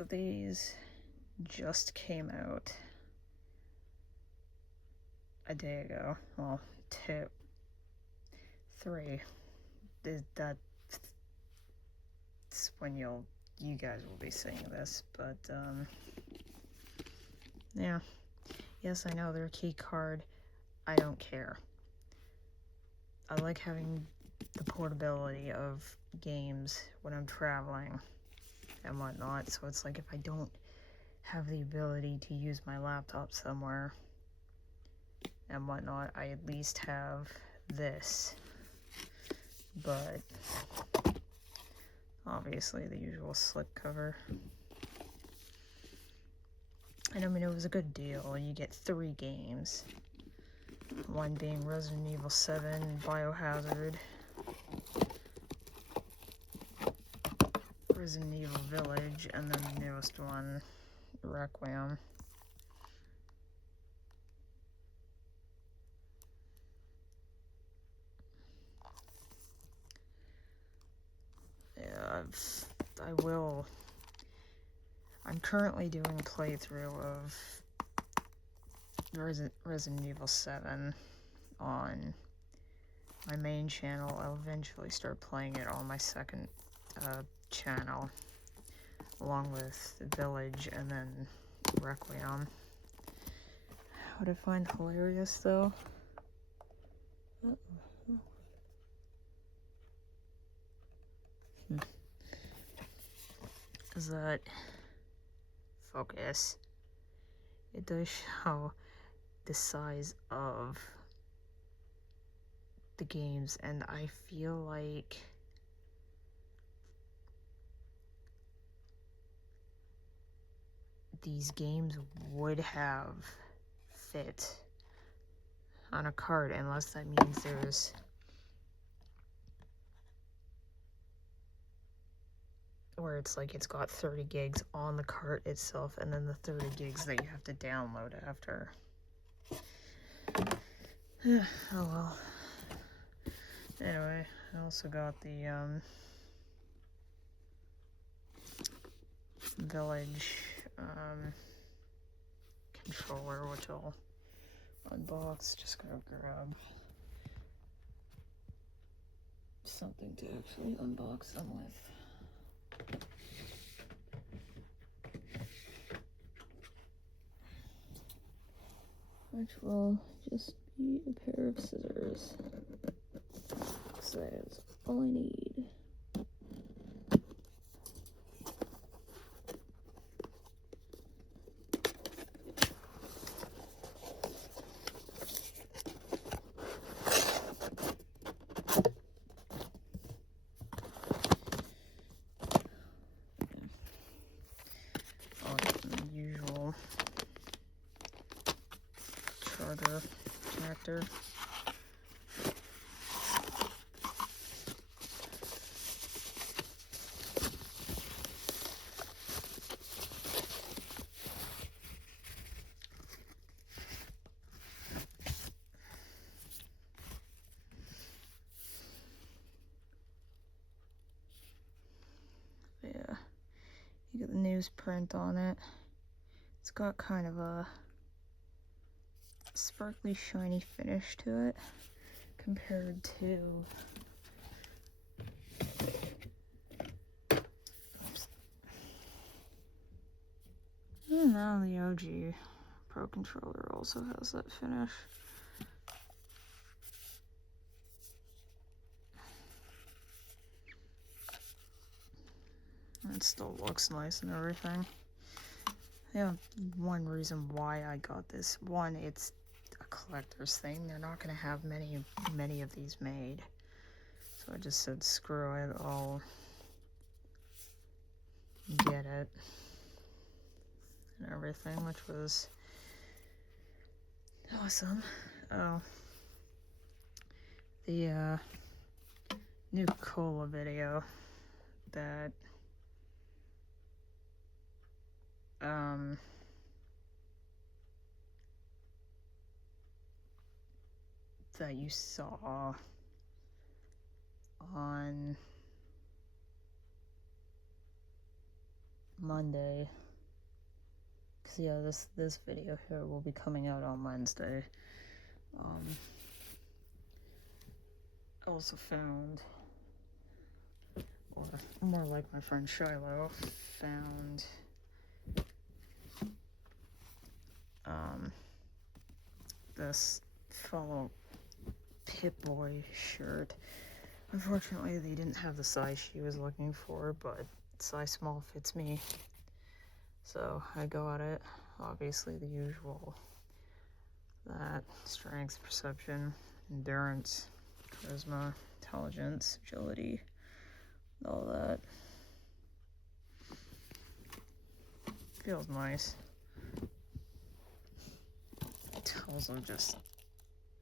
so these just came out a day ago. Well, 2, 3. That's when you guys will be seeing this, but yeah. Yes, I know they're a key card. I don't care. I like having the portability of games when I'm traveling and whatnot, so it's like if I don't have the ability to use my laptop somewhere and whatnot, I at least have this. But obviously the usual slip cover. And I mean, it was a good deal. You get 3 games. One being Resident Evil 7, Biohazard, Resident Evil Village, and then the newest one, Requiem. Yeah, I'm currently doing a playthrough of Resident Evil 7 on my main channel. I'll eventually start playing it on my second channel, along with Village and then Requiem. What I find hilarious, though, is that, focus, it does show the size of the games, and I feel like these games would have fit on a card, unless that means there's where it's like it's got 30 gigs on the cart itself and then the 30 gigs that you have to download after. Oh well. Anyway, I also got the Village controller, which I'll unbox. Just gotta grab something to actually unbox them with. Which will just be a pair of scissors. So that's all I need. The usual charger connector. Yeah, you get the newsprint on it. It's got kind of a sparkly, shiny finish to it compared to and now the OG Pro controller also has that finish. It still looks nice and everything. Yeah, one reason why I got this. One, it's a collector's thing. They're not going to have many of these made. So I just said, screw it, I'll get it. And everything, which was awesome. Oh. The new cola video that that you saw on Monday. Cause yeah, this video here will be coming out on Wednesday. I also found, or more like my friend Shiloh, found this fellow Pip-Boy shirt. Unfortunately, they didn't have the size she was looking for, but size small fits me. So I got it. Obviously the usual. That strength, perception, endurance, charisma, intelligence, agility, all that. Feels nice. It's also just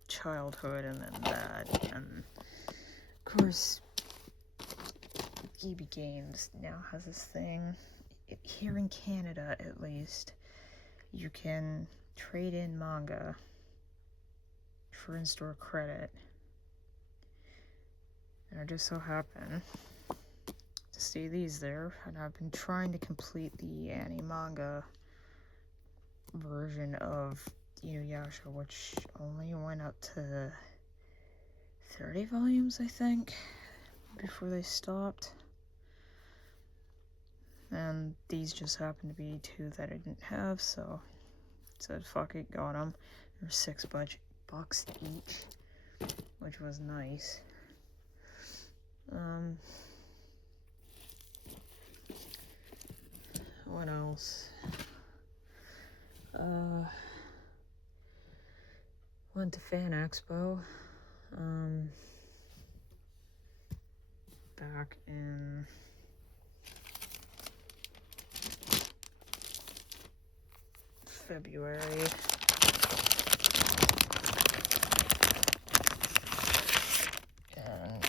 childhood and then that, and of course EB Games now has this thing, here in Canada at least, you can trade in manga for in-store credit, and I just so happen to see these there, and I've been trying to complete the manga version of Inuyasha, which only went up to 30 volumes, I think, before they stopped. And these just happened to be 2 that I didn't have, so I said fuck it, got them. They were $6 each, which was nice. What else? Went to Fan Expo, back in February. And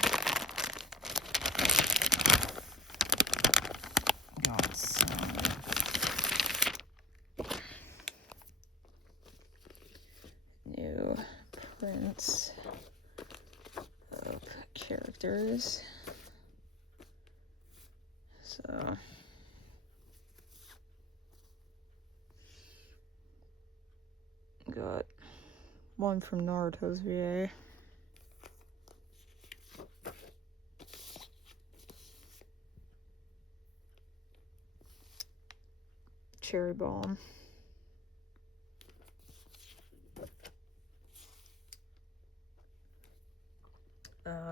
got some new prints of characters. So got one from Naruto's VA. Cherry Bomb.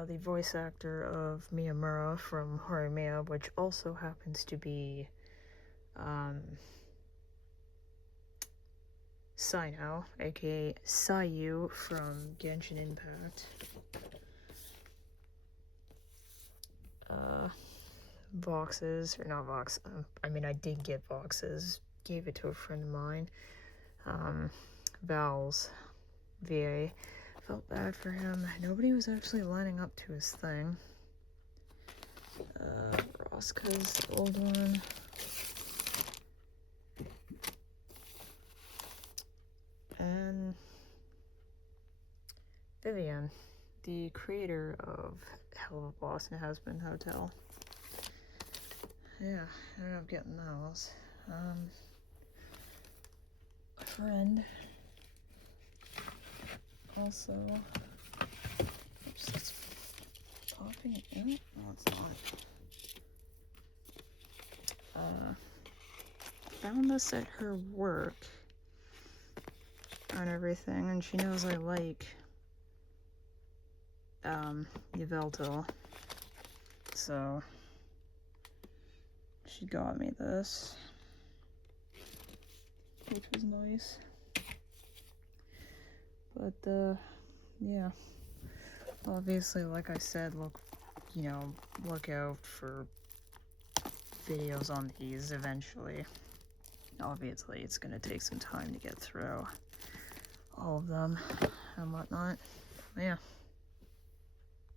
The voice actor of Miyamura from Horimiya, which also happens to be Sino, aka Sayu from Genshin Impact. Boxes, or not box, I mean I did get boxes, gave it to a friend of mine. Val's VA. Felt bad for him. Nobody was actually lining up to his thing. Rosca's old one. And Vivian, the creator of Hell of a Boss and Has Been Hotel. Yeah, I ended up getting those. A friend also, oops, it's popping in. No, it's not. Found this at her work and everything, and she knows I like Yveltal, so she got me this, which was nice. But yeah, obviously, like I said, look out for videos on these eventually. Obviously, it's gonna take some time to get through all of them and whatnot. Yeah.